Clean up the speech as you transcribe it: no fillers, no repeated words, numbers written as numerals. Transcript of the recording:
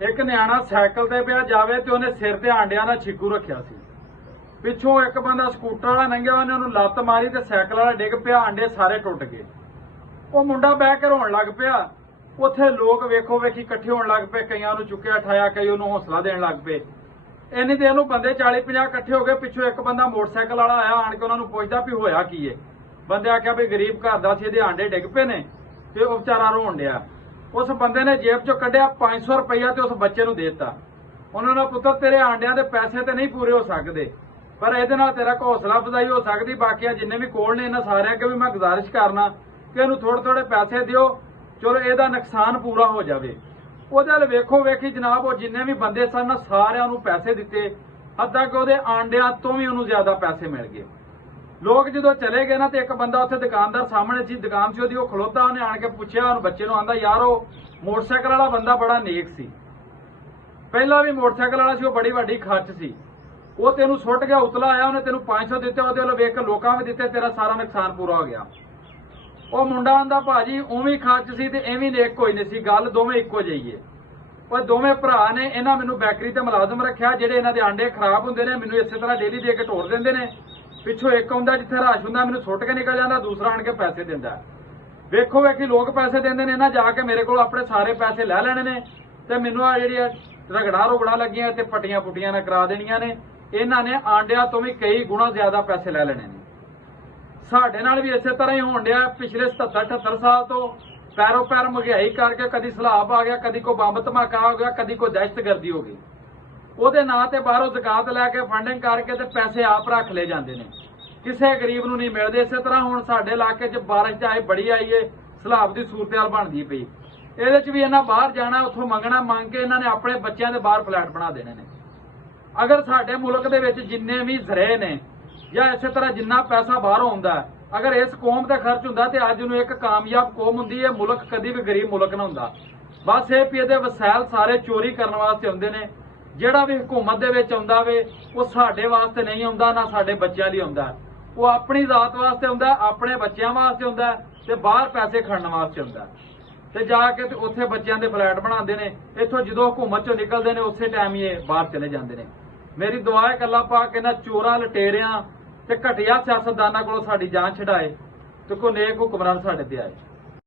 एक न्याणा साइकिल ते पिया जावे ते उन्हें सिर ते आंडिया दा छिक्कू रखिया सी। पिछों एक बंदा स्कूटर वाला लंघिया, उन्हें उन्हें लत्त मारी ते साइकिल वाला डिग पिया, आंडे सारे टुट गए। वो मुंडा बह के रोन लग पिया। उत्थे लोग वेखो वेखी इकट्ठे होने लग पे, कईयां नूं चुक्किया ठाया, कई उन्होंने हौसला देण लग पे। इन्नी देर नूं बंदे 40-50 इकट्ठे हो गए। पिछों एक बंदा मोटरसाइकिल वाला आया, आण के उन्होंने पुछदा भी होया की है। बंदे आख्या भी गरीब घर दा सी, इहदे आंडे डिग पे ने ते वो बेचारा रोन डिया। उस बंदे ने जेब चो कढ़िया 500 रुपया ते उस बच्चे नूं देता। उन्होंने पुत्र तेरे आंडिया दे पैसे ते नहीं पूरे हो सकते, पर इहदे नाल तेरा हौसला अफजाई हो सकती। बाकी जिन्ने भी कोल ने इन्हां सारिआं अगे भी मैं गुजारिश करना कि इहनूं थोड़े थोड़े पैसे दिओ, चलो इहदा नुकसान पूरा हो जाए। ਉਹਦੇ ਵੱਲ ਵੇਖੋ ਵੇਖੀ जनाब वो जिन्ने भी बंदे सन सारिਆਂ ਨੂੰ पैसे दिते, हत्ता कि ਉਹਦੇ ਆਂਡਿਆਂ ਤੋਂ ਵੀ ਉਹਨੂੰ ਜ਼ਿਆਦਾ पैसे मिल गए। लोग जो चले गए ना तो एक बंदा उत्थे दुकानदार सामने सी, दुकान से वो खलोता, उन्हें आण के पूछया, बच्चे नूं आंदा यार वो मोटरसाइकिल वाला बंदा बड़ा नेक सी, पहला भी मोटरसाइकिल वाला सी, वो बड़ी वड्डी खच सी, वो तेनू सुट गया, उतला आया, उन्हें तेनू 500 दिते, ਉਹਦੇ ਵੱਲ ਵੇਖ के लोकां भी दिते, तेरा सारा नुकसान पूरा हो गया। ਉਹ ਮੁੰਡਾ ਆਂਦਾ ਭਾਜੀ ਉਵੇਂ ਖੱਚ ਸੀ ਤੇ ਐਵੇਂ ਨੇਕ ਕੋਈ ਨਹੀਂ ਸੀ, ਗੱਲ ਦੋਵੇਂ ਇੱਕੋ ਜਿਹੀ ਹੈ। ਉਹ ਦੋਵੇਂ ਭਰਾ ਨੇ, ਇਹਨਾਂ ਮੈਨੂੰ ਬੈਕਰੀ ਤੇ ਮੁਲਾਜ਼ਮ ਰੱਖਿਆ, ਜਿਹੜੇ ਇਹਨਾਂ ਦੇ ਆਂਡੇ ਖਰਾਬ ਹੁੰਦੇ ਨੇ ਮੈਨੂੰ ਇਸੇ ਤਰ੍ਹਾਂ ਡੇਲੀ ਦੇ ਕੇ ਢੋਰ ਦਿੰਦੇ ਨੇ। ਪਿੱਛੋਂ ਇੱਕ ਆਉਂਦਾ ਜਿੱਥੇ ਰਸ਼ ਹੁੰਦਾ ਮੈਨੂੰ ਸੁੱਟ ਕੇ ਨਿਕਲ ਜਾਂਦਾ, ਦੂਸਰਾ ਆਣ ਕੇ ਪੈਸੇ ਦਿੰਦਾ। ਵੇਖੋ ਵੇਖੀ ਲੋਕ ਪੈਸੇ ਦਿੰਦੇ ਨੇ, ਇਹਨਾਂ ਜਾ ਕੇ ਮੇਰੇ ਕੋਲ ਆਪਣੇ ਸਾਰੇ ਪੈਸੇ ਲੈ ਲੈਣੇ ਨੇ ਤੇ ਮੈਨੂੰ ਆ ਜਿਹੜੀਆਂ ਰਗੜਾ ਰੁਗੜਾ ਲੱਗੀਆਂ ਤੇ ਪੱਟੀਆਂ ਪੁੱਟੀਆਂ ਨਾ ਕਰਾ ਦੇਣੀਆਂ ਨੇ। ਇਹਨਾਂ ਨੇ ਆਂਡਿਆਂ ਤੋਂ ਵੀ ਕਈ ਗੁਣਾ ਜ਼ਿਆਦਾ ਪੈਸੇ ਲੈ ਲੈਣੇ ਨੇ। ਸਾਡੇ ਨਾਲ ਵੀ ਇਸੇ ਤਰ੍ਹਾਂ ਹੀ ਹੋਣ ਡਿਆ। ਪਿਛਲੇ 77-78 ਸਾਲ ਤੋਂ ਪੈਰੋ ਪੈਰ ਮਹਿੰਗਾਈ ਕਰਕੇ ਕਦੀ ਸਲਾਬ ਆ ਗਿਆ, ਕਦੀ ਕੋਈ ਬੰਬ ਧਮਾਕਾ ਹੋ ਗਿਆ, ਕਦੀ ਕੋਈ ਦਹਿਸ਼ਤਗਰਦੀ ਹੋ ਗਈ। ਉਹਦੇ ਨਾਂ ਤੇ ਬਾਹਰੋਂ ਜ਼ਕਾਤ ਲੈ ਕੇ ਫੰਡਿੰਗ ਕਰਕੇ ਤੇ ਪੈਸੇ ਆਪ ਰੱਖ ਲਏ ਜਾਂਦੇ ਨੇ, ਕਿਸੇ ਗਰੀਬ ਨੂੰ ਨਹੀਂ ਮਿਲਦੇ। ਇਸੇ ਤਰ੍ਹਾਂ ਹੁਣ ਸਾਡੇ ਇਲਾਕੇ 'ਚ ਬਾਰਿਸ਼ ਆਈ ਬੜੀ ਆਈ ਏ, ਸਲਾਬ ਦੀ ਸੂਰਤ-ਹਾਲ ਬਣਦੀ ਪਈ। ਇਹਦੇ 'ਚ ਵੀ ਇਹਨਾਂ ਬਾਹਰ ਜਾਣਾ, ਉੱਥੋਂ ਮੰਗਣਾ, ਮੰਗ ਕੇ ਇਹਨਾਂ ਨੇ ਆਪਣੇ ਬੱਚਿਆਂ ਦੇ ਬਾਹਰ ਫਲੈਟ ਬਣਾ ਦੇਣੇ ਨੇ। ਅਗਰ ਸਾਡੇ ਮੁਲਕ ਦੇ ਵਿੱਚ ਜਿੰਨੇ ਵੀ ਜ਼ਰੇ ਨੇ ਜਾਂ ਇਸੇ ਤਰ੍ਹਾਂ ਜਿੰਨਾ ਪੈਸਾ ਬਾਹਰੋਂ ਆਉਂਦਾ, ਅਗਰ ਇਸ ਕੌਮ ਦਾ ਖਰਚ ਹੁੰਦਾ ਤੇ ਅੱਜ ਨੂੰ ਇੱਕ ਕਾਮਯਾਬ ਕੌਮ ਹੁੰਦੀ ਹੈ। ਮੁਲਕ ਕਦੀ ਵੀ ਗਰੀਬ ਮੁਲਕ ਨਾ ਹੁੰਦਾ। ਬਸ ਇਹ ਵੀ ਇਹਦੇ ਵਸਾਇਲ ਸਾਰੇ ਚੋਰੀ ਕਰਨ ਵਾਸਤੇ ਹੁੰਦੇ ਨੇ। ਜਿਹੜਾ ਵੀ ਹਕੂਮਤ ਦੇ ਵਿੱਚ ਆਉਂਦਾ ਵੇ ਉਹ ਸਾਡੇ ਵਾਸਤੇ ਨਹੀਂ ਆਉਂਦਾ, ਨਾ ਸਾਡੇ ਬੱਚਿਆਂ ਲਈ ਆਉਂਦਾ। ਉਹ ਆਪਣੀ ਜ਼ਾਤ ਵਾਸਤੇ ਆਉਂਦਾ, ਆਪਣੇ ਬੱਚਿਆਂ ਵਾਸਤੇ ਆਉਂਦਾ ਤੇ ਬਾਹਰ ਪੈਸੇ ਖੜਨ ਵਾਸਤੇ ਆਉਂਦਾ ਤੇ ਜਾ ਕੇ ਤੇ ਉੱਥੇ ਬੱਚਿਆਂ ਦੇ ਫਲੈਟ ਬਣਾਉਂਦੇ ਨੇ। ਇੱਥੋਂ ਜਦੋਂ ਹਕੂਮਤ ਚੋਂ ਨਿਕਲਦੇ ਨੇ ਉਸੇ ਟਾਈਮ ਹੀ ਇਹ ਬਾਹਰ ਚਲੇ ਜਾਂਦੇ ਨੇ। ਮੇਰੀ ਦੁਆ ਹੈ ਕਿ ਅੱਲਾਹ ਪਾਕ ਇਹਨਾਂ ਚੋਰਾਂ ਲਟੇਰਿਆਂ ਤੇ ਘਟੀਆ ਸਿਆਸਤਦਾਨਾਂ ਕੋਲੋਂ ਸਾਡੀ ਜਾਨ ਛਡਾਏ ਤੇ ਕੋਈ ਨੇਕ ਹੁਕਮਰਾਨ ਸਾਡੇ ਤੇ ਆਏ।